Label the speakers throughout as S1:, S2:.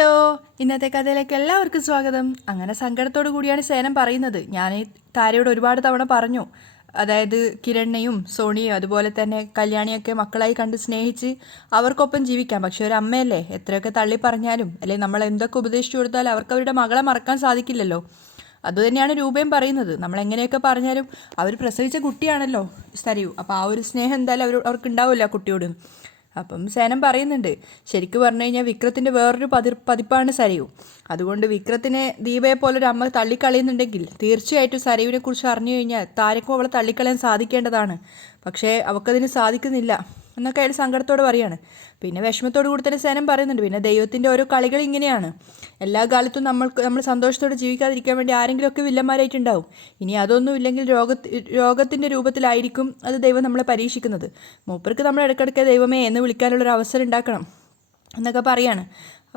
S1: Hello ഇന്നത്തെ കഥയിലേക്ക് എല്ലാവർക്കും സ്വാഗതം. അങ്ങനെ സങ്കടത്തോടു കൂടിയാണ് സേനം പറയുന്നത്. ഞാൻ താരയോട് ഒരുപാട് തവണ പറഞ്ഞു. അതായത് കിരണ്ണയും സോണിയും അതുപോലെ തന്നെ കല്യാണിയൊക്കെ മക്കളായി കണ്ട് സ്നേഹിച്ച് അവർക്കൊപ്പം ജീവിക്കാം. പക്ഷെ ഒരു അമ്മയല്ലേ? എത്രയൊക്കെ തള്ളി പറഞ്ഞാലും അല്ലെങ്കിൽ നമ്മൾ എന്തൊക്കെ ഉപദേശിച്ചു കൊടുത്താലും അവർക്ക് അവരുടെ മകളെ മറക്കാൻ സാധിക്കില്ലല്ലോ. അതുതന്നെയാണ് രൂപയും പറയുന്നത്. നമ്മൾ എങ്ങനെയൊക്കെ പറഞ്ഞാലും അവർ പ്രസവിച്ച കുട്ടിയാണല്ലോ സരിയു. അപ്പോൾ ആ ഒരു സ്നേഹം എന്തായാലും അവർ അവർക്ക് ഉണ്ടാവില്ല കുട്ടിയോട്. അപ്പം സേനം പറയുന്നുണ്ട് ശരിക്കും പറഞ്ഞു കഴിഞ്ഞാൽ വിക്രത്തിന്റെ വേറൊരു പതി പതിപ്പാണ് സരയു. അതുകൊണ്ട് വിക്രത്തിനെ ദീപയെ പോലൊരു അമ്മ തള്ളിക്കളയുന്നുണ്ടെങ്കിൽ തീർച്ചയായിട്ടും സരയുവിനെ കുറിച്ച് അറിഞ്ഞു കഴിഞ്ഞാൽ താരക്കും അവളെ തള്ളിക്കളയാൻ സാധിക്കേണ്ടതാണ്. പക്ഷേ അവൾക്കതിന് സാധിക്കുന്നില്ല. എന്നൊക്കെ അയാൾ സങ്കടത്തോട് പറയാണ്. പിന്നെ വിഷമത്തോടു കൂടി തന്നെ സേനം പറയുന്നുണ്ട്. പിന്നെ ദൈവത്തിന്റെ ഓരോ കളികൾ ഇങ്ങനെയാണ്. എല്ലാ കാലത്തും നമ്മൾക്ക് നമ്മൾ സന്തോഷത്തോടെ ജീവിക്കാതിരിക്കാൻ വേണ്ടി ആരെങ്കിലുമൊക്കെ വില്ലന്മാരായിട്ടുണ്ടാവും. ഇനി അതൊന്നും ഇല്ലെങ്കിൽ രോഗ രോഗത്തിന്റെ രൂപത്തിലായിരിക്കും അത് ദൈവം നമ്മളെ പരീക്ഷിക്കുന്നത്. മൂപ്പർക്ക് നമ്മൾ ഇടയ്ക്കിടയ്ക്ക് ദൈവമേ എന്ന് വിളിക്കാനുള്ളൊരു അവസരം ഉണ്ടാക്കണം എന്നൊക്കെ പറയാണ്.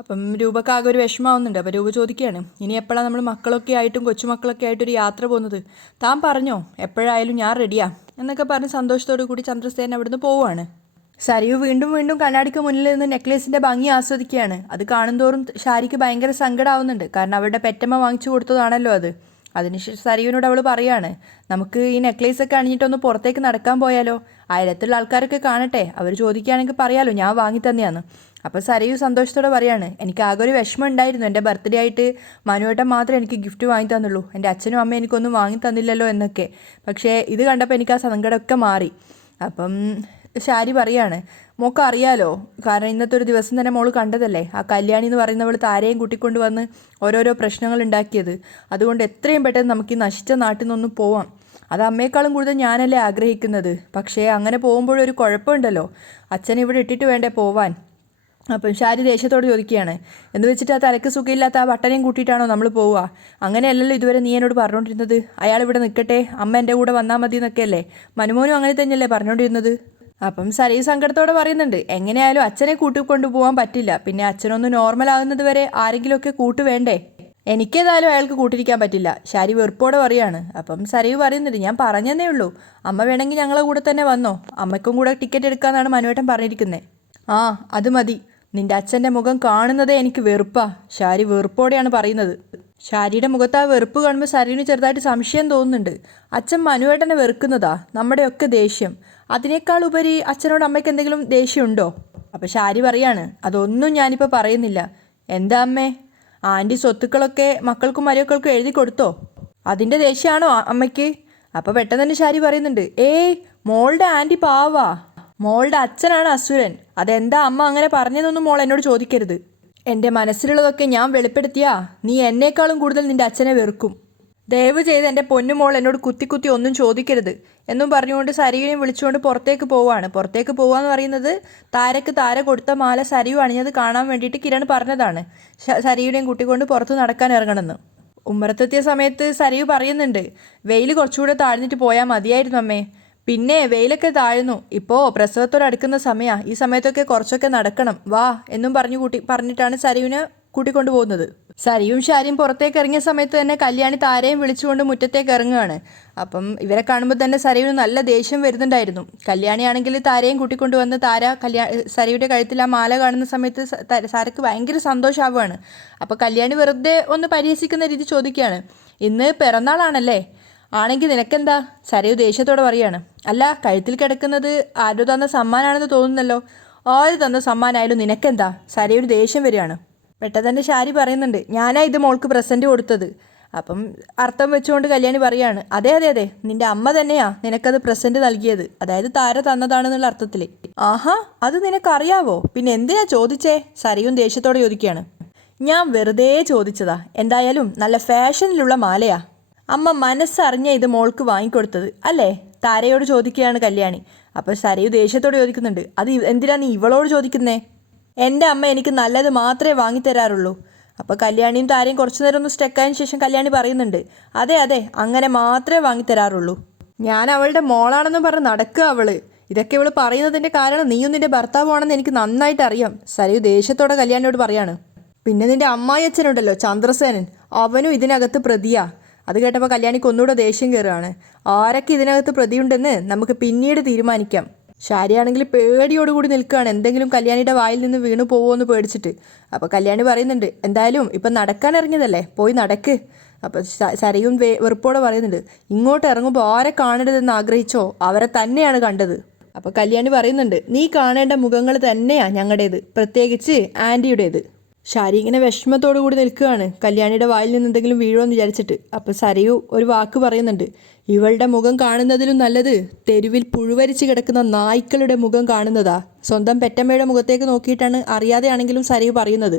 S1: അപ്പം രൂപക്ക് ആകെ ഒരു വിഷമാവുന്നുണ്ട് അപ്പോൾ രൂപ ചോദിക്കുകയാണ് ഇനി എപ്പോഴാണ് നമ്മൾ മക്കളൊക്കെ ആയിട്ടും കൊച്ചുമക്കളൊക്കെ ആയിട്ട് ഒരു യാത്ര പോകുന്നത്? താൻ പറഞ്ഞോ എപ്പോഴായാലും ഞാൻ റെഡിയാ എന്നൊക്കെ പറഞ്ഞ് സന്തോഷത്തോടു കൂടി ചന്ദ്രസേന അവിടുന്ന് പോവുകയാണ്. സരിയു വീണ്ടും വീണ്ടും കണ്ണാടിക്ക് മുന്നിൽ നിന്ന് നെക്ലേസിന്റെ ഭംഗി ആസ്വദിക്കുകയാണ്. അത് കാണുന്തോറും ഷാരിക്ക് ഭയങ്കര സങ്കടമാവുന്നുണ്ട് കാരണം അവരുടെ പെറ്റമ്മ വാങ്ങിച്ചു കൊടുത്തതാണല്ലോ അത്. അതിനുശേഷം സരിയുവിനോട് അവൾ പറയാണ് നമുക്ക് ഈ നെക്ലേസ് ഒക്കെ അണിഞ്ഞിട്ടൊന്ന് പുറത്തേക്ക് നടക്കാൻ പോയാലോ? അയലത്തുള്ള ആൾക്കാരൊക്കെ കാണട്ടെ. അവർ ചോദിക്കുകയാണെങ്കിൽ പറയാലോ ഞാൻ വാങ്ങി തന്നെയാണ് അപ്പോൾ സരയു സന്തോഷത്തോടെ പറയാണ് എനിക്ക് ആകെ ഒരു വിഷമം ഉണ്ടായിരുന്നു. എന്റെ ബർത്ത്ഡേ ആയിട്ട് മനുവേട്ടൻ മാത്രമേ എനിക്ക് ഗിഫ്റ്റ് വാങ്ങി തന്നുള്ളൂ. എന്റെ അച്ഛനും അമ്മയും എനിക്കൊന്നും വാങ്ങി തന്നില്ലല്ലോ എന്നൊക്കെ. പക്ഷേ ഇത് കണ്ടപ്പോൾ എനിക്ക് ആ സങ്കടമൊക്കെ മാറി. അപ്പം ഷാരി പറയാണ് മോക്ക് അറിയാലോ കാരണം ഇന്നത്തെ ഒരു ദിവസം തന്നെ മോൾ കണ്ടതല്ലേ? ആ കല്യാണി എന്ന് പറയുന്നവൾ താരയും കൂട്ടിക്കൊണ്ട് വന്ന് ഓരോരോ പ്രശ്നങ്ങൾ ഉണ്ടാക്കിയത്. അതുകൊണ്ട് എത്രയും പെട്ടെന്ന് നമുക്ക് ഈ നശിച്ച നാട്ടിൽ നിന്നൊന്ന് പോവാം. അത് അമ്മയെക്കാളും കൂടുതൽ ഞാനല്ലേ ആഗ്രഹിക്കുന്നത്. പക്ഷേ അങ്ങനെ പോകുമ്പോഴൊരു കുഴപ്പമുണ്ടല്ലോ. അച്ഛൻ ഇവിടെ ഇട്ടിട്ട് വേണ്ടേ പോവാൻ? അപ്പം ഷാരി ദേഷ്യത്തോട് ചോദിക്കുകയാണ് എന്ന് വെച്ചിട്ട് ആ തലക്ക് സുഖമില്ലാത്ത ആ വട്ടനെയും കൂട്ടിയിട്ടാണോ നമ്മൾ പോവുക? അങ്ങനെയല്ലല്ലോ ഇതുവരെ നീ എന്നോട് പറഞ്ഞുകൊണ്ടിരുന്നത്. അയാൾ ഇവിടെ നിൽക്കട്ടെ. അമ്മ എന്റെ കൂടെ വന്നാൽ മതി എന്നൊക്കെയല്ലേ മനുമോനും അങ്ങനെ തന്നെയല്ലേ പറഞ്ഞുകൊണ്ടിരുന്നത്? അപ്പം സരി സങ്കടത്തോടെ പറയുന്നുണ്ട് എങ്ങനെയായാലും അച്ഛനെ കൂട്ടിക്കൊണ്ടു പോകാൻ പറ്റില്ല. പിന്നെ അച്ഛനൊന്ന് നോർമൽ ആകുന്നത് വരെ ആരെങ്കിലുമൊക്കെ കൂട്ട് വേണ്ടേ എനിക്കേതായാലും അയാൾക്ക് കൂട്ടിരിക്കാൻ പറ്റില്ല. ശാരി വെറുപ്പോടെ പറയാണ്. അപ്പം സരീവ് പറയുന്നുണ്ട് ഞാൻ പറഞ്ഞതേ ഉള്ളൂ. അമ്മ വേണമെങ്കിൽ ഞങ്ങളെ കൂടെ തന്നെ വന്നോ. അമ്മയ്ക്കും കൂടെ ടിക്കറ്റ് എടുക്കാന്നാണ് മനുവേട്ടൻ പറഞ്ഞിരിക്കുന്നത് ആ അത് മതി. നിന്റെ അച്ഛന്റെ മുഖം കാണുന്നതേ എനിക്ക് വെറുപ്പാ. ഷാരി വെറുപ്പോടെയാണ് പറയുന്നത്. ഷാരിയുടെ മുഖത്ത് ആ വെറുപ്പ് കാണുമ്പോൾ സരീന് ചെറുതായിട്ട് സംശയം തോന്നുന്നുണ്ട്. അച്ഛൻ മനുവേട്ടനെ വെറുക്കുന്നതാ. നമ്മുടെയൊക്കെ ദേഷ്യം. അതിനേക്കാൾ ഉപരി അച്ഛനോട് അമ്മയ്ക്ക് എന്തെങ്കിലും ദേഷ്യമുണ്ടോ? അപ്പോൾ ഷാരി പറയാണ് അതൊന്നും ഞാനിപ്പോൾ പറയുന്നില്ല. എന്താ അമ്മേ? ആന്റി സ്വത്തുക്കളൊക്കെ മക്കൾക്കും മരുമക്കൾക്കും എഴുതി കൊടുത്തോ? അതിന്റെ ദേഷ്യമാണോ അമ്മയ്ക്ക്? അപ്പോൾ പെട്ടെന്ന് തന്നെ ഷാരി പറയുന്നുണ്ട് ഏയ് മോളുടെ ആന്റി പാവാ. മോളുടെ അച്ഛനാണ് അസുരൻ. അതെന്താ അമ്മ അങ്ങനെ പറഞ്ഞതെന്നൊന്നും മോൾ എന്നോട് ചോദിക്കരുത്. എന്റെ മനസ്സിലുള്ളതൊക്കെ ഞാൻ വെളിപ്പെടുത്തിയാ നീ എന്നേക്കാളും കൂടുതൽ നിന്റെ അച്ഛനെ വെറുക്കും. ദയവ് ചെയ്ത് എന്റെ പൊന്നുമോൾ എന്നോട് കുത്തി കുത്തി ഒന്നും ചോദിക്കരുത്. എന്നും പറഞ്ഞുകൊണ്ട് സരിയുവിനെ വിളിച്ചുകൊണ്ട് പുറത്തേക്ക് പോവാണ് പുറത്തേക്ക് പോവാന്ന് പറയുന്നത് താരക്ക് താര കൊടുത്ത മാല സരിയു അണിഞ്ഞത് കാണാൻ വേണ്ടിയിട്ട് കിരൺ പറഞ്ഞതാണ്. സരിയുടെയും കൂട്ടിക്കൊണ്ട് പുറത്ത് നടക്കാൻ ഇറങ്ങണമെന്ന്. ഉമ്മറത്തെത്തിയ സമയത്ത് സരിയു പറയുന്നുണ്ട് വെയിൽ കുറച്ചുകൂടെ താഴ്ന്നിട്ട് പോയാൽ മതിയായിരുന്നു അമ്മേ. പിന്നെ വെയിലൊക്കെ താഴ്ന്നു. ഇപ്പോൾ പ്രസവത്തോട് അടുക്കുന്ന സമയമാണ് ഈ സമയത്തൊക്കെ കുറച്ചൊക്കെ നടക്കണം. വാ എന്നും പറഞ്ഞു കൂട്ടി പറഞ്ഞിട്ടാണ് സരിവിനെ കൂട്ടിക്കൊണ്ടു പോകുന്നത്. സരിയും ഷാരിയും പുറത്തേക്ക് ഇറങ്ങിയ സമയത്ത് തന്നെ കല്യാണി താരയും വിളിച്ചുകൊണ്ട് മുറ്റത്തേക്ക് ഇറങ്ങുകയാണ് അപ്പം ഇവരെ കാണുമ്പോൾ തന്നെ സരയുവിന് നല്ല ദേഷ്യം വരുന്നുണ്ടായിരുന്നു. കല്യാണിയാണെങ്കിൽ താരയും കൂട്ടിക്കൊണ്ട് വന്ന് താര കല്യാ സരിയുടെ കഴുത്തിൽ ആ മാല കാണുന്ന സമയത്ത് സാരക്ക് ഭയങ്കര സന്തോഷമാവുകയാണ് അപ്പോൾ കല്യാണി വെറുതെ ഒന്ന് പരിഹസിക്കുന്ന രീതി ചോദിക്കുകയാണ്. ഇന്ന് പിറന്നാളാണല്ലേ? ആണെങ്കിൽ നിനക്കെന്താ? സരയു ദേഷ്യത്തോടെ പറയാണ്. അല്ല കഴുത്തിൽ കിടക്കുന്നത് ആരോ തന്ന സമ്മാനാണെന്ന് തോന്നുന്നല്ലോ. ആര് തന്ന സമ്മാനായാലും നിനക്കെന്താ? സരയൊരു ദേഷ്യം വരികയാണ്. പെട്ടെന്ന് ഷാരി പറയുന്നുണ്ട് ഞാനാ ഇത് മോൾക്ക് പ്രസന്റ് കൊടുത്തത്. അപ്പം അർത്ഥം വെച്ചുകൊണ്ട് കല്യാണി പറയാണ് അതെ അതെ അതെ നിന്റെ അമ്മ തന്നെയാ നിനക്കത് പ്രസന്റ് നൽകിയത്. അതായത് താര തന്നതാണെന്നുള്ള അർത്ഥത്തിൽ. ആഹാ അത് നിനക്കറിയാവോ? പിന്നെ എന്തിനാ ചോദിച്ചേ? സരയും ദേഷ്യത്തോടെ ചോദിക്കുകയാണ്. ഞാൻ വെറുതെ ചോദിച്ചതാ. എന്തായാലും നല്ല ഫാഷനിലുള്ള മാലയാ. അമ്മ മനസ്സറിഞ്ഞ ഇത് മോൾക്ക് വാങ്ങിക്കൊടുത്തത് അല്ലേ? താരയോട് ചോദിക്കുകയാണ് കല്യാണി. അപ്പോൾ സരയു ദേഷ്യത്തോട് ചോദിക്കുന്നുണ്ട് അത് എന്തിനാ നീ ഇവളോട് ചോദിക്കുന്നേ? എന്റെ അമ്മ എനിക്ക് നല്ലത് മാത്രമേ വാങ്ങിത്തരാറുള്ളൂ. അപ്പോൾ കല്യാണിയും താരയും കുറച്ചു നേരം ഒന്ന് സ്റ്റെക്കായതിനു ശേഷം കല്യാണി പറയുന്നുണ്ട് അതെ അതെ അങ്ങനെ മാത്രമേ വാങ്ങിത്തരാറുള്ളൂ. ഞാൻ അവളുടെ മോളാണെന്ന് പറഞ്ഞ് നടക്കുക അവൾ. ഇതൊക്കെ ഇവൾ പറയുന്നതിന്റെ കാരണം നീയും നിന്റെ ഭർത്താവാണെന്ന് എനിക്ക് നന്നായിട്ട് അറിയാം സരയു ദേഷ്യത്തോടെ കല്യാണിയോട് പറയാണ്. പിന്നെ നിന്റെ അമ്മായി അച്ഛനുണ്ടല്ലോ ചന്ദ്രസേനൻ അവനും ഇതിനകത്ത് പ്രതിയാ. അത് കേട്ടപ്പോൾ കല്യാണിക്ക് ഒന്നുകൂടെ ദേഷ്യം കയറുകയാണ് ആരൊക്കെ ഇതിനകത്ത് പ്രതിയുണ്ടെന്ന് നമുക്ക് പിന്നീട് തീരുമാനിക്കാം. ശാരിയാണെങ്കിൽ പേടിയോടുകൂടി നിൽക്കുകയാണ്. എന്തെങ്കിലും കല്യാണിയുടെ വായിൽ നിന്ന് വീണു പോവുമെന്ന് പേടിച്ചിട്ട്. അപ്പോൾ കല്യാണി പറയുന്നുണ്ട് എന്തായാലും ഇപ്പം നടക്കാൻ ഇറങ്ങിയതല്ലേ? പോയി നടക്ക്. അപ്പോൾ ശരിയും വെറുപ്പോടെ പറയുന്നുണ്ട് ഇങ്ങോട്ട് ഇറങ്ങുമ്പോൾ ആരെ കാണരുതെന്ന് ആഗ്രഹിച്ചോ? അവരെ തന്നെയാണ് കണ്ടത്. അപ്പോൾ കല്യാണി പറയുന്നുണ്ട് നീ കാണേണ്ട മുഖങ്ങൾ തന്നെയാണ് ഞങ്ങളുടേത്. പ്രത്യേകിച്ച് ആന്റിയുടേത് ഷാരി ഇങ്ങനെ വിഷമത്തോടു കൂടി നിൽക്കുകയാണ്. കല്യാണിയുടെ വായിൽ നിന്ന് എന്തെങ്കിലും വീഴുമെന്ന് വിചാരിച്ചിട്ട്. അപ്പോൾ സരയു ഒരു വാക്ക് പറയുന്നുണ്ട്. ഇവളുടെ മുഖം കാണുന്നതിലും നല്ലത് തെരുവിൽ പുഴുവരിച്ച് കിടക്കുന്ന നായ്ക്കളുടെ മുഖം കാണുന്നതാ. സ്വന്തം പെറ്റമ്മയുടെ മുഖത്തേക്ക് നോക്കിയിട്ടാണ് അറിയാതെയാണെങ്കിലും സരയു പറയുന്നത്.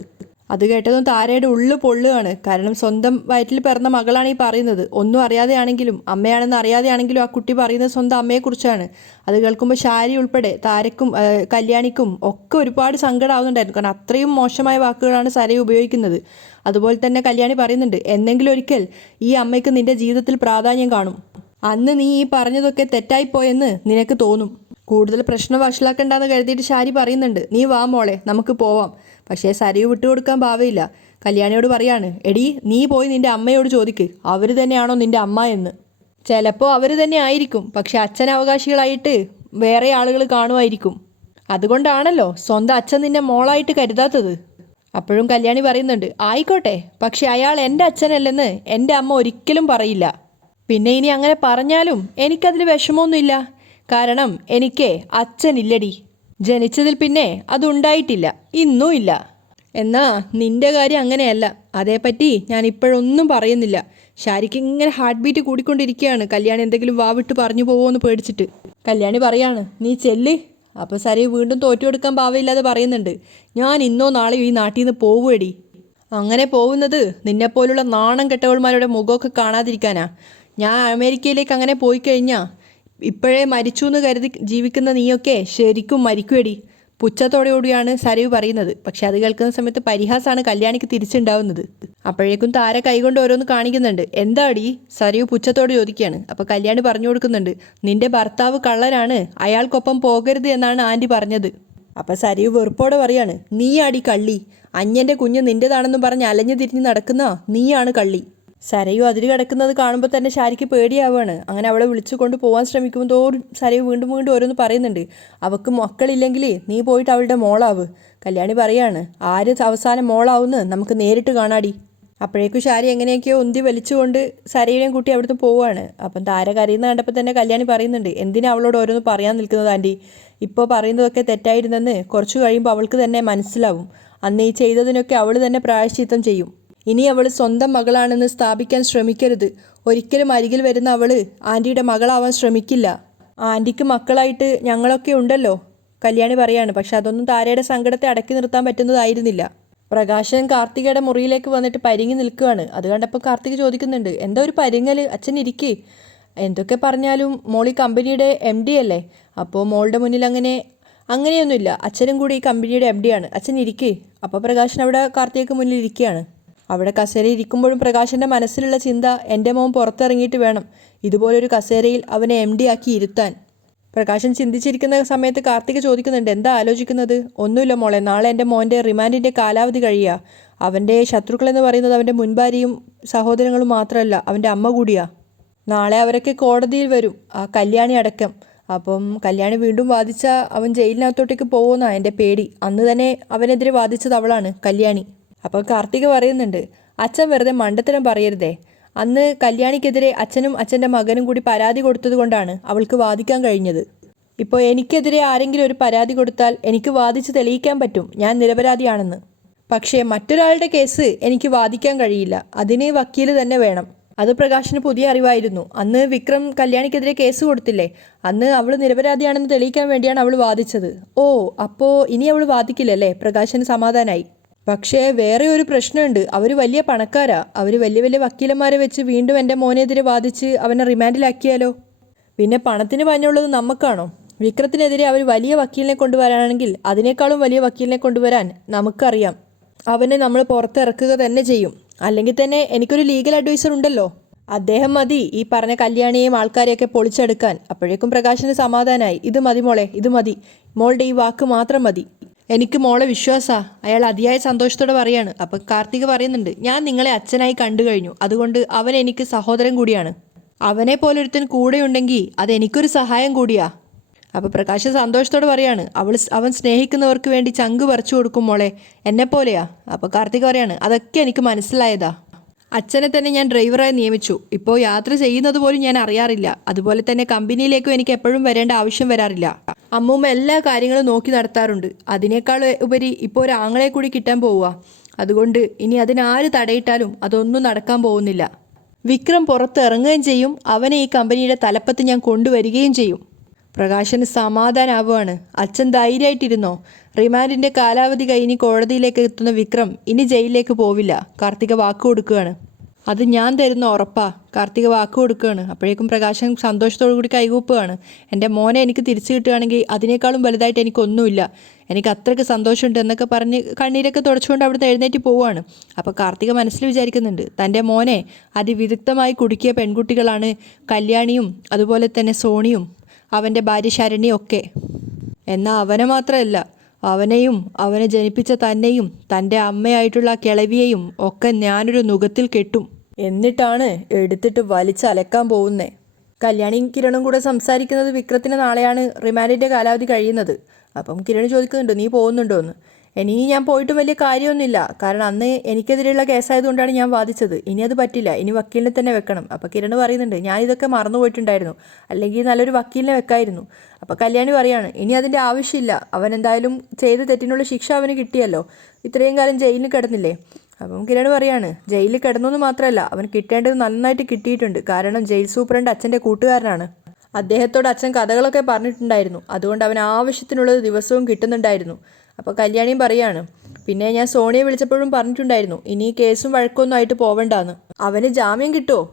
S1: അത് കേട്ടതും താരയുടെ ഉള്ളു പൊള്ളുകയാണ്. കാരണം സ്വന്തം വയറ്റിൽ പിറന്ന മകളാണ് ഈ പറയുന്നത്. ഒന്നും അറിയാതെയാണെങ്കിലും അമ്മയാണെന്ന് അറിയാതെയാണെങ്കിലും ആ കുട്ടി പറയുന്നത് സ്വന്തം അമ്മയെക്കുറിച്ചാണ്. അത് കേൾക്കുമ്പോൾ ശാരി ഉൾപ്പെടെ താരക്കും കല്യാണിക്കും ഒക്കെ ഒരുപാട് സങ്കടമാവുന്നുണ്ടായിരുന്നു കാരണം അത്രയും മോശമായ വാക്കുകളാണ് സരയു ഉപയോഗിക്കുന്നത്. അതുപോലെ തന്നെ കല്യാണി പറയുന്നുണ്ട് എന്നെങ്കിലും ഒരിക്കൽ ഈ അമ്മയ്ക്ക് നിന്റെ ജീവിതത്തിൽ പ്രാധാന്യം കാണും. അന്ന് നീ ഈ പറഞ്ഞതൊക്കെ തെറ്റായിപ്പോയെന്ന് നിനക്ക് തോന്നും. കൂടുതൽ പ്രശ്നം വഷളാക്കണ്ടെന്ന് കരുതിയിട്ട് ശാരി പറയുന്നുണ്ട് നീ വാ മോളെ നമുക്ക് പോവാം. പക്ഷേ സരയു വിട്ടുകൊടുക്കാൻ ഭാവയില്ല. കല്യാണിയോട് പറയാണ് എടി നീ പോയി നിന്റെ അമ്മയോട് ചോദിക്ക്. അവർ തന്നെയാണോ നിന്റെ അമ്മ എന്ന്. ചിലപ്പോൾ അവർ തന്നെ ആയിരിക്കും പക്ഷെ അച്ഛൻ അവകാശികളായിട്ട് വേറെ ആളുകൾ കാണുമായിരിക്കും. അതുകൊണ്ടാണല്ലോ സ്വന്തം അച്ഛൻ നിന്നെ മോളായിട്ട് കരുതാത്തത്. അപ്പോഴും കല്യാണി പറയുന്നുണ്ട് ആയിക്കോട്ടെ പക്ഷെ അയാൾ എന്റെ അച്ഛനല്ലെന്ന് എന്റെ അമ്മ ഒരിക്കലും പറയില്ല. പിന്നെ ഇനി അങ്ങനെ പറഞ്ഞാലും എനിക്കതിൽ വിഷമമൊന്നുമില്ല. കാരണം എനിക്ക് അച്ഛനില്ലടി. ജനിച്ചതിൽ പിന്നെ അതുണ്ടായിട്ടില്ല ഇന്നും ഇല്ല. എന്നാ നിന്റെ കാര്യം അങ്ങനെയല്ല. അതേപ്പറ്റി ഞാൻ ഇപ്പോഴൊന്നും പറയുന്നില്ല. ഷാരിക്ക് ഇങ്ങനെ ഹാർട്ട് ബീറ്റ് കൂടിക്കൊണ്ടിരിക്കുകയാണ്. കല്യാണി എന്തെങ്കിലും വാവിട്ട് പറഞ്ഞു പോകുമെന്ന് പേടിച്ചിട്ട്. കല്യാണി പറയാണ് നീ ചെല്ല്. അപ്പോൾ സരി വീണ്ടും തോറ്റു കൊടുക്കാൻ പാവയില്ലാതെ പറയുന്നുണ്ട്. ഞാൻ ഇന്നോ നാളെയോ ഈ നാട്ടിൽ നിന്ന് പോവുകടി അങ്ങനെ പോകുന്നത് നിന്നെപ്പോലുള്ള നാണം കെട്ടവന്മാരുടെ മുഖമൊക്കെ കാണാതിരിക്കാനാ. ഞാൻ അമേരിക്കയിലേക്ക് അങ്ങനെ പോയി കഴിഞ്ഞാൽ ഇപ്പോഴേ മരിച്ചു എന്ന് കരുതി ജീവിക്കുന്ന നീയൊക്കെ ശരിക്കും മരിക്കുവടി. പുച്ഛത്തോടെയോടെയാണ് സരയു പറയുന്നത്. പക്ഷെ അത് കേൾക്കുന്ന സമയത്ത് പരിഹാസമാണ് കല്യാണിക്ക് തിരിച്ചുണ്ടാവുന്നത്. അപ്പോഴേക്കും താര കൈകൊണ്ട് ഓരോന്ന് കാണിക്കുന്നുണ്ട്. എന്താടി? സരയു പുച്ഛത്തോട് ചോദിക്കുകയാണ്. അപ്പോൾ കല്യാണി പറഞ്ഞു കൊടുക്കുന്നുണ്ട്. നിന്റെ ഭർത്താവ് കള്ളനാണ്. അയാൾക്കൊപ്പം പോകരുത് എന്നാണ് ആന്റി പറഞ്ഞത്. അപ്പോൾ സരയു വെറുപ്പോടെ പറയാണ്. നീയാടി കള്ളി. അന്യന്റെ കുഞ്ഞ് നിന്റെതാണെന്നും പറഞ്ഞ് അലഞ്ഞു തിരിഞ്ഞ് നടക്കുന്ന? നീയാണ് കള്ളി. സരയു അതിൽ കിടക്കുന്നത് കാണുമ്പോൾ തന്നെ ശാരിക്ക് പേടിയാവുകയാണ് അങ്ങനെ അവളെ വിളിച്ചു കൊണ്ട് പോകാൻ ശ്രമിക്കുമ്പോൾ തോറും സരയു വീണ്ടും വീണ്ടും ഓരോന്ന് പറയുന്നുണ്ട്. അവൾക്ക് മക്കളില്ലെങ്കിലേ നീ പോയിട്ട് അവളുടെ മോളാവ്. കല്യാണി പറയാണ് ആര് അവസാനം മോളാവുന്ന്? നമുക്ക് നേരിട്ട് കാണാടി. അപ്പോഴേക്കും ശാരി എങ്ങനെയൊക്കെയോ ഉന്തി വലിച്ചുകൊണ്ട് സരയുടെയും കുട്ടി അവിടുന്ന് പോവുകയാണ് അപ്പം താര കരയുന്ന കണ്ടപ്പോൾ തന്നെ കല്യാണി പറയുന്നുണ്ട് എന്തിനാ അവളോട് ഓരോന്ന് പറയാൻ നിൽക്കുന്നത് ആന്റി ഇപ്പോൾ പറയുന്നതൊക്കെ തെറ്റായിരുന്നെന്ന് കുറച്ച് കഴിയുമ്പോൾ അവൾക്ക് തന്നെ മനസ്സിലാവും. അന്ന് ഈ ചെയ്തതിനൊക്കെ അവൾ തന്നെ പ്രായശ്ചിത്തം ചെയ്യും. ഇനി അവൾ സ്വന്തം മകളാണെന്ന് സ്ഥാപിക്കാൻ ശ്രമിക്കരുത്. ഒരിക്കലും അരികിൽ വരുന്ന അവൾ ആന്റിയുടെ മകളാവാൻ ശ്രമിക്കില്ല. ആന്റിക്ക് മക്കളായിട്ട് ഞങ്ങളൊക്കെ ഉണ്ടല്ലോ കല്യാണി പറയാണ്. പക്ഷെ അതൊന്നും താരയുടെ സങ്കടത്തെ അടക്കി നിർത്താൻ പറ്റുന്നതായിരുന്നില്ല. പ്രകാശൻ കാർത്തികയുടെ മുറിയിലേക്ക് വന്നിട്ട് പരിങ്ങി നിൽക്കുകയാണ് അത് കണ്ടപ്പോൾ കാർത്തിക് ചോദിക്കുന്നുണ്ട് എന്താ ഒരു പരിങ്ങൽ അച്ഛൻ ഇരിക്കേ. എന്തൊക്കെ പറഞ്ഞാലും മോളി കമ്പനിയുടെ എം ഡി അല്ലേ? അപ്പോൾ മോളുടെ മുന്നിൽ അങ്ങനെ അങ്ങനെയൊന്നുമില്ല. അച്ഛനും കൂടി ഈ കമ്പനിയുടെ എം ആണ്. അച്ഛൻ ഇരിക്കേ. അപ്പോൾ പ്രകാശൻ അവിടെ കാർത്തികയ്ക്ക് മുന്നിൽ ഇരിക്കുകയാണ്. അവിടെ കസേര ഇരിക്കുമ്പോഴും പ്രകാശന്റെ മനസ്സിലുള്ള ചിന്ത എന്റെ മോൻ പുറത്തിറങ്ങിയിട്ട് വേണം. ഇതുപോലൊരു കസേരയിൽ അവനെ എം ഡി ആക്കി ഇരുത്താൻ. പ്രകാശൻ ചിന്തിച്ചിരിക്കുന്ന സമയത്ത് കാർത്തിക ചോദിക്കുന്നുണ്ട് എന്താ ആലോചിക്കുന്നത്? ഒന്നുമില്ല മോളെ നാളെ എന്റെ മോന്റെ റിമാൻഡിന്റെ കാലാവധി കഴിയുക അവന്റെ ശത്രുക്കളെന്ന് പറയുന്നത് അവന്റെ മുൻഭാര്യയും സഹോദരങ്ങളും മാത്രമല്ല അവന്റെ അമ്മ കൂടിയാ. നാളെ അവരൊക്കെ കോടതിയിൽ വരും ആ കല്യാണി അടക്കം. അപ്പം കല്യാണി വീണ്ടും വാദിച്ച അവൻ ജയിലിനകത്തോട്ടേക്ക് പോകുന്ന എന്റെ പേടി. അന്ന് തന്നെ അവനെതിരെ വാദിച്ചത് അവളാണ് കല്യാണി. അപ്പോൾ കാർത്തിക പറയുന്നുണ്ട് അച്ഛൻ വെറുതെ മണ്ടത്തരം പറയരുതേ. അന്ന് കല്യാണിക്കെതിരെ അച്ഛനും അച്ഛന്റെ മകനും കൂടി പരാതി കൊടുത്തതുകൊണ്ടാണ് അവൾക്ക് വാദിക്കാൻ കഴിഞ്ഞത്. ഇപ്പോൾ എനിക്കെതിരെ ആരെങ്കിലും ഒരു പരാതി കൊടുത്താൽ എനിക്ക് വാദിച്ച് തെളിയിക്കാൻ പറ്റും. ഞാൻ നിരപരാധിയാണെന്ന്. പക്ഷേ മറ്റൊരാളുടെ കേസ് എനിക്ക് വാദിക്കാൻ കഴിയില്ല. അതിന് വക്കീൽ തന്നെ വേണം. അത് പ്രകാശിന് പുതിയ അറിവായിരുന്നു. അന്ന് വിക്രം കല്യാണിക്കെതിരെ കേസ് കൊടുത്തില്ലേ? അന്ന് അവൾ നിരപരാധിയാണെന്ന് തെളിയിക്കാൻ വേണ്ടിയാണ് അവൾ വാദിച്ചത്. ഓ അപ്പോൾ ഇനി അവൾ വാദിക്കില്ലല്ലേ? പ്രകാശന് സമാധാനായി. പക്ഷേ വേറെ ഒരു പ്രശ്നമുണ്ട്. അവർ വലിയ പണക്കാരാ. അവർ വലിയ വലിയ വക്കീലന്മാരെ വെച്ച് വീണ്ടും എന്റെ മോനെതിരെ വാദിച്ച് അവനെ റിമാൻഡിലാക്കിയാലോ? പിന്നെ പണത്തിന് പഞ്ഞുള്ളത് നമുക്കാണോ വിക്രത്തിനെതിരെ അവർ വലിയ വക്കീലിനെ കൊണ്ടുവരാണെങ്കിൽ അതിനേക്കാളും വലിയ വക്കീലിനെ കൊണ്ടുവരാൻ നമുക്കറിയാം. അവനെ നമ്മൾ പുറത്തിറക്കുക തന്നെ ചെയ്യും. അല്ലെങ്കിൽ തന്നെ എനിക്കൊരു ലീഗൽ അഡ്വൈസർ ഉണ്ടല്ലോ. അദ്ദേഹം മതി ഈ പറഞ്ഞ കല്യാണിയെയും ആൾക്കാരെയൊക്കെ പൊളിച്ചെടുക്കാൻ. അപ്പോഴേക്കും പ്രകാശിന് സമാധാനമായി ഇത് മതി മോളെ ഇത് മതി. മോളുടെ ഈ വാക്ക് മാത്രം മതി. എനിക്ക് മോളെ വിശ്വാസാ. അയാൾ അതിയായ സന്തോഷത്തോടെ പറയാണ്. അപ്പം കാർത്തിക് പറയുന്നുണ്ട് ഞാൻ നിങ്ങളെ അച്ഛനായി കണ്ടു കഴിഞ്ഞു. അതുകൊണ്ട് അവൻ എനിക്ക് സഹോദരൻ കൂടിയാണ്. അവനെ പോലൊരുത്തൻ കൂടെയുണ്ടെങ്കിൽ അത് എനിക്കൊരു സഹായം കൂടിയാ. അപ്പോൾ പ്രകാശ് സന്തോഷത്തോടെ പറയാണ് അവൾ അവൻ സ്നേഹിക്കുന്നവർക്ക് വേണ്ടി ചങ്ക് പറിച്ചു കൊടുക്കും മോളെ. എന്നെപ്പോലെയാ. അപ്പം അപ്പോൾ കാർത്തിക് പറയാണ് അതൊക്കെ എനിക്ക് മനസ്സിലായതാ. അച്ഛനെ തന്നെ ഞാൻ ഡ്രൈവറായി നിയമിച്ചു. ഇപ്പോൾ യാത്ര ചെയ്യുന്നത് പോലും ഞാൻ അറിയാറില്ല. അതുപോലെ തന്നെ കമ്പനിയിലേക്കും എനിക്ക് എപ്പോഴും വരേണ്ട ആവശ്യം വരാറില്ല. അമ്മൂമ്മ എല്ലാ കാര്യങ്ങളും നോക്കി നടത്താറുണ്ട്. അതിനേക്കാൾ ഉപരി ഇപ്പോൾ ഒരു ആങ്ങളെ കൂടി കിട്ടാൻ പോവുക. അതുകൊണ്ട് ഇനി അതിനാര് തടയിട്ടാലും അതൊന്നും നടക്കാൻ പോകുന്നില്ല. വിക്രം പുറത്ത് ഇറങ്ങുകയും ചെയ്യും. അവനെ ഈ കമ്പനിയുടെ തലപ്പത്ത് ഞാൻ കൊണ്ടുവരികയും ചെയ്യും. പ്രകാശന് സമാധാനാവുകയാണ്. അച്ഛൻ ധൈര്യമായിട്ടിരുന്നോ? റിമാൻഡിന്റെ കാലാവധി കഴിഞ്ഞ് കോടതിയിലേക്ക് എത്തുന്ന വിക്രം ഇനി ജയിലിലേക്ക് പോവില്ല. കാർത്തിക വാക്ക് കൊടുക്കുകയാണ്. അത് ഞാൻ തരുന്ന ഉറപ്പാ. കാർത്തിക വാക്ക് കൊടുക്കുകയാണ്. അപ്പോഴേക്കും പ്രകാശൻ സന്തോഷത്തോടു കൂടി കൈകൂപ്പുകയാണ്. എന്റെ മോനെ എനിക്ക് തിരിച്ചു കിട്ടുകയാണെങ്കിൽ അതിനേക്കാളും വലുതായിട്ട് എനിക്കൊന്നുമില്ല. എനിക്ക് അത്രയ്ക്ക് സന്തോഷമുണ്ട് എന്നൊക്കെ പറഞ്ഞ് കണ്ണീരൊക്കെ തുടച്ചുകൊണ്ട് അവിടുന്ന് എഴുന്നേറ്റ് പോവുകയാണ്. അപ്പോൾ കാർത്തിക മനസ്സിൽ വിചാരിക്കുന്നുണ്ട് തന്റെ മോനെ അതിവിദഗ്ധമായി കുടുക്കിയ പെൺകുട്ടികളാണ് കല്യാണിയും അതുപോലെ തന്നെ സോണിയും അവന്റെ ഭാര്യ ശരണിയും ഒക്കെ. എന്നാൽ അവനെ മാത്രമല്ല അവനെയും അവനെ ജനിപ്പിച്ച തന്നെയും തന്റെ അമ്മയായിട്ടുള്ള കിളവിയെയും ഒക്കെ ഞാനൊരു നുഖത്തിൽ കെട്ടും. എന്നിട്ടാണ് എടുത്തിട്ട് വലിച്ചലക്കാൻ പോകുന്നേ. കല്യാണി കിരണും കൂടെ സംസാരിക്കുന്നത് വിക്രത്തിന് നാളെയാണ് റിമാൻഡിന്റെ കാലാവധി കഴിയുന്നത്. അപ്പം കിരൺ ചോദിക്കുന്നുണ്ട് നീ പോകുന്നുണ്ടോ എന്ന് ഇനി ഞാൻ പോയിട്ട് വലിയ കാര്യമൊന്നുമില്ല. കാരണം അന്ന് എനിക്കെതിരെയുള്ള കേസായതുകൊണ്ടാണ് ഞാൻ വാദിച്ചത്. ഇനി അത് പറ്റില്ല. ഇനി വക്കീലിനെ തന്നെ വെക്കണം. അപ്പോൾ കിരൺ പറയുന്നുണ്ട് ഞാൻ ഇതൊക്കെ മറന്നുപോയിട്ടുണ്ടായിരുന്നു അല്ലെങ്കിൽ നല്ലൊരു വക്കീലിനെ വെക്കായിരുന്നു. അപ്പോൾ കല്യാണി പറയാണ് ഇനി അതിന്റെ ആവശ്യമില്ല. അവൻ എന്തായാലും ചെയ്ത തെറ്റിനുള്ള ശിക്ഷ അവന് കിട്ടിയല്ലോ. ഇത്രയും കാലം ജയിലിൽ കിടന്നില്ലേ? അപ്പം കിരൺ പറയാണ് ജയിലിൽ കിടന്നു മാത്രമല്ല അവൻ കിട്ടേണ്ടത് നന്നായിട്ട് കിട്ടിയിട്ടുണ്ട്. കാരണം ജയിൽ സൂപ്രണ്ട് അച്ഛന്റെ കൂട്ടുകാരനാണ്. അദ്ദേഹത്തോട് അച്ഛൻ കഥകളൊക്കെ പറഞ്ഞിട്ടുണ്ടായിരുന്നു. അതുകൊണ്ട് അവൻ ആവശ്യത്തിനുള്ളത് ദിവസവും കിട്ടുന്നുണ്ടായിരുന്നു. അപ്പോൾ കല്യാണിയും പറയാണ്. പിന്നെ ഞാൻ സോണിയെ വിളിച്ചപ്പോഴും പറഞ്ഞിട്ടുണ്ടായിരുന്നു ഇനി കേസും വഴക്കൊന്നും ആയിട്ട് പോവണ്ടാന്ന്. അവന് ജാമ്യം കിട്ടുമോ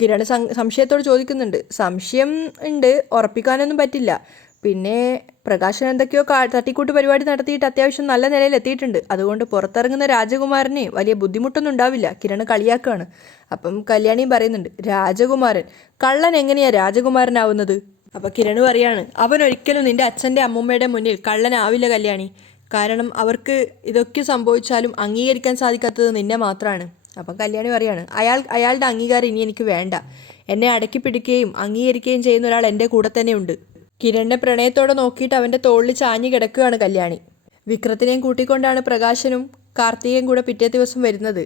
S1: കിരൺ സംശയത്തോട് ചോദിക്കുന്നുണ്ട്. സംശയം ഉണ്ട് ഉറപ്പിക്കാനൊന്നും പറ്റില്ല. പിന്നെ പ്രകാശൻ എന്തൊക്കെയോ കാ തട്ടിക്കൂട്ട് പരിപാടി നടത്തിയിട്ട് അത്യാവശ്യം നല്ല നിലയിൽ എത്തിയിട്ടുണ്ട്. അതുകൊണ്ട് പുറത്തിറങ്ങുന്ന രാജകുമാരനെ വലിയ ബുദ്ധിമുട്ടൊന്നും ഉണ്ടാവില്ല. കിരൺ കളിയാക്കുകയാണ് അപ്പം കല്യാണിയും പറയുന്നുണ്ട് രാജകുമാരൻ കള്ളൻ എങ്ങനെയാ രാജകുമാരനാവുന്നത്? അപ്പം കിരൺ പറയാണ് അവൻ ഒരിക്കലും നിന്റെ അച്ഛന്റെ അമ്മൂമ്മയുടെ മുന്നിൽ കള്ളനാവില്ല കല്യാണി. കാരണം അവർക്ക് ഇതൊക്കെ സംഭവിച്ചാലും അംഗീകരിക്കാൻ സാധിക്കാത്തത് നിന്നെ മാത്രമാണ് അപ്പം കല്യാണി പറയാണ് അയാൾ അയാളുടെ അംഗീകാരം ഇനി എനിക്ക് വേണ്ട. എന്നെ അടക്കി പിടിക്കുകയും അംഗീകരിക്കുകയും ചെയ്യുന്ന ഒരാൾ എന്റെ കൂടെ തന്നെയുണ്ട് കിരണിനെ പ്രണയത്തോടെ നോക്കിയിട്ട് അവന്റെ തോളിൽ ചാഞ്ഞു കിടക്കുകയാണ് കല്യാണി. വിക്രത്തിനെയും കൂട്ടിക്കൊണ്ടാണ് പ്രകാശനും കാർത്തികയും കൂടെ പിറ്റേ ദിവസം വരുന്നത്.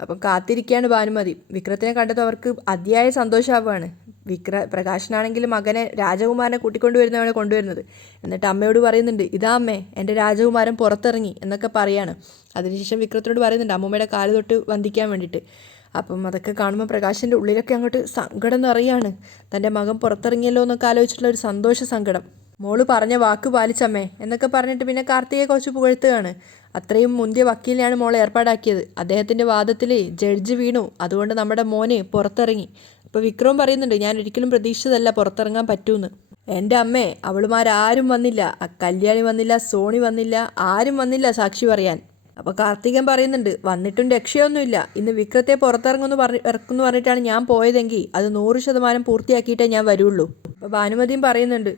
S1: അപ്പം കാത്തിരിക്കുകയാണ് ഭാനുമതി. വിക്രത്തിനെ കണ്ടത് അവർക്ക് അതിയായ സന്തോഷമാവുകയാണ്. വിക്ര പ്രകാശനാണെങ്കിൽ മകനെ രാജകുമാരനെ കൂട്ടിക്കൊണ്ടുവരുന്നവനെ കൊണ്ടുവരുന്നത്. എന്നിട്ട് അമ്മയോട് പറയുന്നുണ്ട് ഇതാ അമ്മേ എന്റെ രാജകുമാരൻ പുറത്തിറങ്ങി എന്നൊക്കെ പറയാണ്. അതിനുശേഷം വിക്രത്തിനോട് പറയുന്നുണ്ട് അമ്മൂമ്മയുടെ കാൽ തൊട്ട് വന്ദിക്കാൻ വേണ്ടിയിട്ട്. അപ്പം അതൊക്കെ കാണുമ്പോൾ പ്രകാശിന്റെ ഉള്ളിലൊക്കെ അങ്ങോട്ട് സങ്കടം നിറയാണ്. തന്റെ മകൻ പുറത്തിറങ്ങിയല്ലോ എന്നൊക്കെ ആലോചിച്ചിട്ടുള്ള ഒരു സന്തോഷ സങ്കടം. മോൾ പറഞ്ഞ വാക്ക് പാലിച്ചമ്മേ എന്നൊക്കെ പറഞ്ഞിട്ട് പിന്നെ കാർത്തികയെ കുറച്ച് പുകഴ്ത്തുകയാണ്. അത്രയും മുന്തിയ വക്കീലിനെയാണ് മോളെ ഏർപ്പാടാക്കിയത്. അദ്ദേഹത്തിന്റെ വാദത്തിൽ ജഡ്ജ് വീണു. അതുകൊണ്ട് നമ്മുടെ മോന് പുറത്തിറങ്ങി. അപ്പോൾ വിക്രം പറയുന്നുണ്ട് ഞാൻ ഒരിക്കലും പ്രതീക്ഷിച്ചതല്ല പുറത്തിറങ്ങാൻ പറ്റൂന്ന്. എന്റെ അമ്മേ അവളുമാരാരും വന്നില്ല. കല്യാണി വന്നില്ല സോണി വന്നില്ല ആരും വന്നില്ല സാക്ഷി പറയാൻ. അപ്പോൾ കാർത്തികൻ പറയുന്നുണ്ട് വന്നിട്ടും രക്ഷയൊന്നുമില്ല. ഇന്ന് വിക്രത്തെ പുറത്തിറങ്ങുമെന്ന് പറഞ്ഞ് ഇറക്കുമെന്ന് പറഞ്ഞിട്ടാണ് ഞാൻ പോയതെങ്കിൽ അത് നൂറ് ശതമാനം പൂർത്തിയാക്കിയിട്ടേ ഞാൻ വരുള്ളൂ. അപ്പോൾ ഭാനുമതിയും പറയുന്നുണ്ട്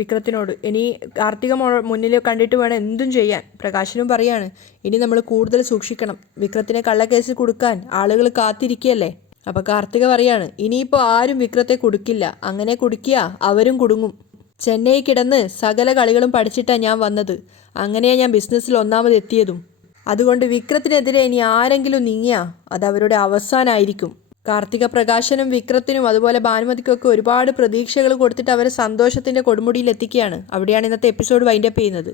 S1: വിക്രത്തിനോട് ഇനി കാർത്തിക മുന്നിൽ കണ്ടിട്ട് വേണം എന്തും ചെയ്യാൻ. പ്രകാശനും പറയാണ് ഇനി നമ്മൾ കൂടുതൽ സൂക്ഷിക്കണം. വിക്രത്തിനെ കള്ളക്കേസ് കൊടുക്കാൻ ആളുകൾ കാത്തിരിക്കുകയല്ലേ? അപ്പോൾ കാർത്തിക പറയാണ് ഇനിയിപ്പോൾ ആരും വിക്രത്തെ കൊടുക്കില്ല. അങ്ങനെ കുടുക്കിയ അവരും കുടുങ്ങും. ചെന്നൈ കിടന്ന് സകല കളികളും പഠിച്ചിട്ടാണ് ഞാൻ വന്നത്. അങ്ങനെയാണ് ഞാൻ ബിസിനസ്സിൽ ഒന്നാമത് എത്തിയതും അതുകൊണ്ട് വിക്രത്തിനെതിരെ ഇനി ആരെങ്കിലും നീങ്ങിയാ അത് അവരുടെ അവസാനമായിരിക്കും കാർത്തിക പ്രകാശനും വിക്രത്തിനും അതുപോലെ ഭാനുമതിക്കൊക്കെ ഒരുപാട് പ്രതീക്ഷകൾ കൊടുത്തിട്ട് അവരെ സന്തോഷത്തിന്റെ കൊടുമുടിയിൽ എത്തിക്കുകയാണ് അവിടെയാണ് ഇന്നത്തെ എപ്പിസോഡ് വൈൻഡപ്പ് ചെയ്യുന്നത്.